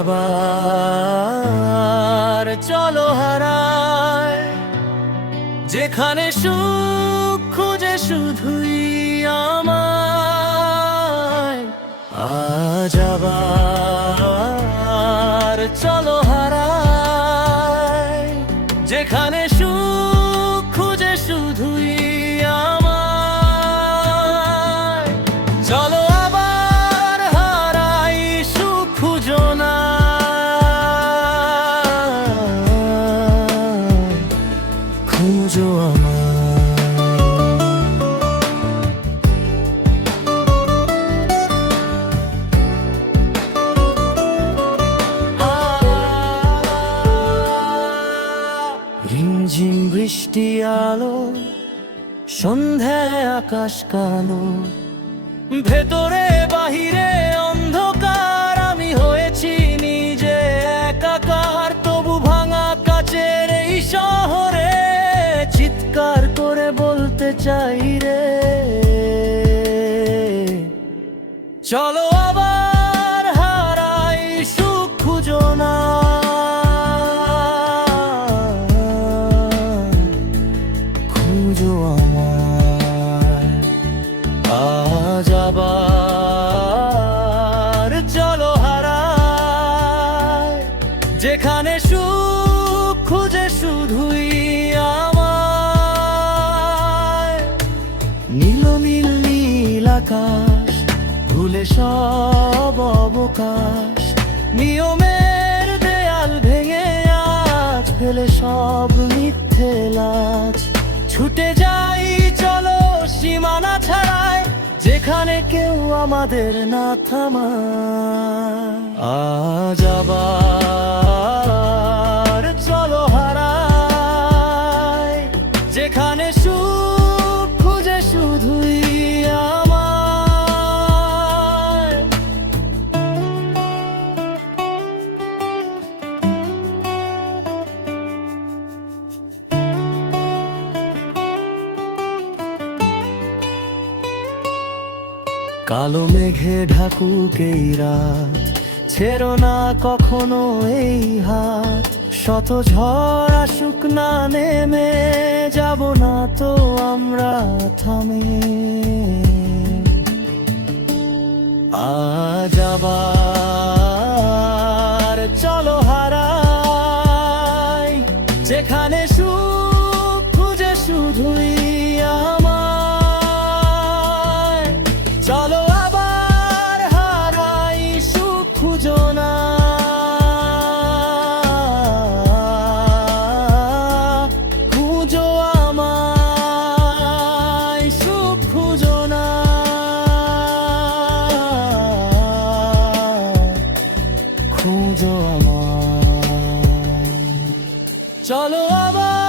আবার চলো হারায়, যেখানে সুখ খুঁজে শুধুই আমায়। আজ আবার চলো হারায়, যেখানে সুখ খুঁজে শুধুই আমায়। চলো আবার হারাই, সুখ খুঁজো না, খুঁজো আমায়। রিমঝিম বৃষ্টি আলো, সন্ধ্যায় আকাশ কালো, ভেতরে বাহিরে অন্ধকার, আমি হয়েছি নিজে একাকার। তবু ভাঙা কাচের এই শহরে চিৎকার করে বলতে চাই রে, চলো আবার হারাই, সুখ খুঁজো না, খুঁজো আমায়। আজ আবার চলো হারায়, যেখানে সুখ খুঁজে শুধুই আমায়। নীল নীল নীল আকাশ, ভুলে সব অবকাশ, নিয়মের দেয়াল ভেঙে আজ ফেলে সব মিথ্যে লাজ। ছুটে যাই চলো সীমানা ছাড়াই, যেখানে কেউ আমাদের না থামায়। আজ আবার চলো হারাই, যেখানে সুখ খুঁজে শুধুই আমায়। কালো মেঘে ঢাকুক এই রাত, ছেড়ো না কখনো এই হাত। শত ঝড় আসুক না নেমে যাব না তো আমরা থামে। আজ আবার চলো হারাই, যেখানে সুখ খুঁজে শুধুই আমায়। চলো আবার হারাই, সুখ খুঁজো না, খুঁজো আমায়, সুখ খুঁজো না, খুঁজো আমায়। চলো আবার